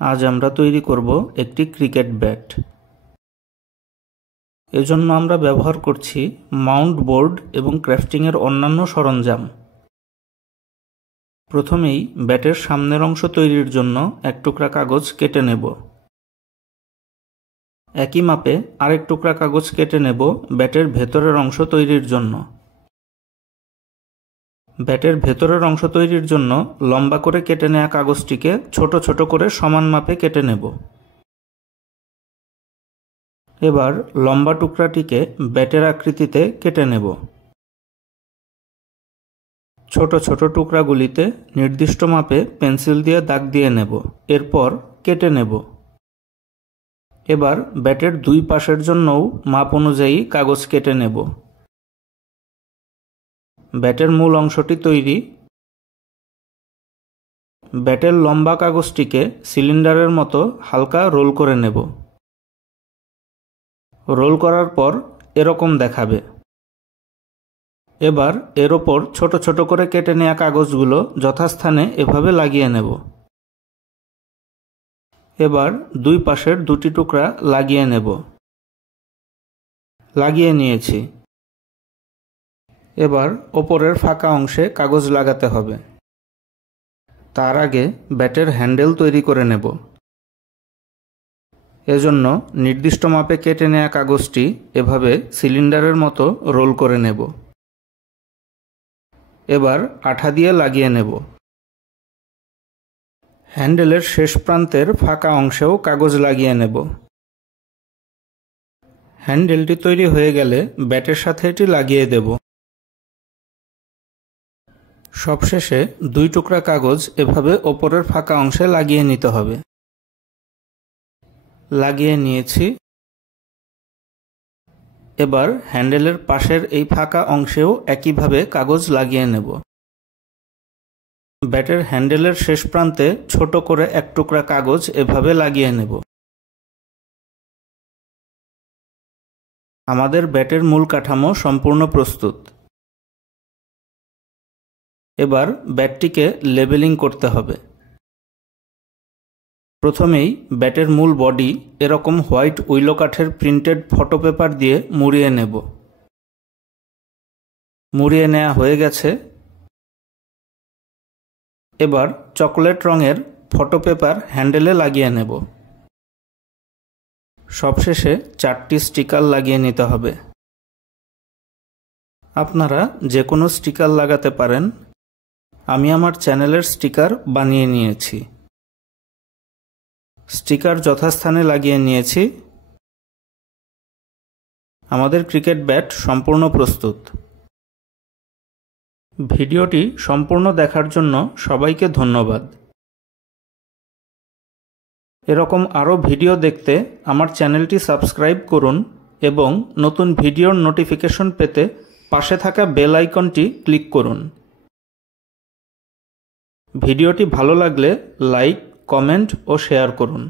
আজ আমরা তৈরি করব একটি ক্রিকেট ব্যাট। এজন্য আমরা ব্যবহার করছি মাউন্ট বোর্ড এবং ক্রাফটিংয়ের অন্যান্য সরঞ্জাম। প্রথমেই ব্যাটের সামনের অংশ তৈরির জন্য এক টুকরা কাগজ কেটে নেব। একই মাপে আরেক টুকরা কাগজ কেটে নেব ব্যাটের ভেতরের অংশ তৈরির জন্য। ব্যাটের ভেতরের অংশ তৈরির জন্য লম্বা করে কেটে নেওয়া কাগজটিকে ছোট ছোট করে সমান মাপে কেটে নেব। এবার লম্বা টুকরাটিকে ব্যাটের আকৃতিতে কেটে নেব। ছোট ছোট টুকরাগুলিতে নির্দিষ্ট মাপে পেন্সিল দিয়ে দাগ দিয়ে নেব, এরপর কেটে নেব। এবার ব্যাটের দুই পাশের জন্যও মাপ অনুযায়ী কাগজ কেটে নেব। ব্যাটের মূল অংশটি তৈরি। ব্যাটের লম্বা কাগজটিকে সিলিন্ডারের মতো হালকা রোল করে নেব। রোল করার পর এরকম দেখাবে। এবার এর ওপর ছোট ছোট করে কেটে নেওয়া কাগজগুলো যথাস্থানে এভাবে লাগিয়ে নেব। এবার দুই পাশের দুটি টুকরা লাগিয়ে নেব। লাগিয়ে নিয়েছি। এবার ওপরের ফাঁকা অংশে কাগজ লাগাতে হবে। তার আগে ব্যাটের হ্যান্ডেল তৈরি করে নেব। এজন্য নির্দিষ্ট মাপে কেটে নেওয়া কাগজটি এভাবে সিলিন্ডারের মতো রোল করে নেব। এবার আঠা দিয়ে লাগিয়ে নেব। হ্যান্ডেলের শেষ প্রান্তের ফাঁকা অংশেও কাগজ লাগিয়ে নেব। হ্যান্ডেলটি তৈরি হয়ে গেলে ব্যাটের সাথে এটি লাগিয়ে দেব। সবশেষে দুই টুকরা কাগজ এভাবে ওপরের ফাঁকা অংশে লাগিয়ে নিতে হবে। লাগিয়ে নিয়েছি। এবার হ্যান্ডেলের পাশের এই ফাঁকা অংশেও একইভাবে কাগজ লাগিয়ে নেব। ব্যাটের হ্যান্ডেলের শেষ প্রান্তে ছোট করে এক টুকরা কাগজ এভাবে লাগিয়ে নেব। আমাদের ব্যাটের মূল কাঠামো সম্পূর্ণ প্রস্তুত। এবার ব্যাটটিকে লেবেলিং করতে হবে। প্রথমেই ব্যাটের মূল বডি এরকম হোয়াইট উইলো কাঠের প্রিন্টেড ফটো পেপার দিয়ে মুড়িয়ে নেব। মুড়িয়ে নেওয়া হয়ে গেছে। এবার চকলেট রঙের ফটো পেপার হ্যান্ডেলে লাগিয়ে নেব। সবশেষে 4টি স্টিকার লাগিয়ে নিতে হবে। আপনারা যে কোনো স্টিকার লাগাতে পারেন। আমি আমার চ্যানেলের স্টিকার বানিয়ে নিয়েছি। স্টিকার যথাস্থানে লাগিয়ে নিয়েছি। আমাদের ক্রিকেট ব্যাট সম্পূর্ণ প্রস্তুত। ভিডিওটি সম্পূর্ণ দেখার জন্য সবাইকে ধন্যবাদ। এরকম আরও ভিডিও দেখতে আমার চ্যানেলটি সাবস্ক্রাইব করুন এবং নতুন ভিডিওর নোটিফিকেশন পেতে পাশে থাকা বেল আইকনটি ক্লিক করুন। ভিডিওটি ভালো লাগলে লাইক, কমেন্ট ও শেয়ার করুন।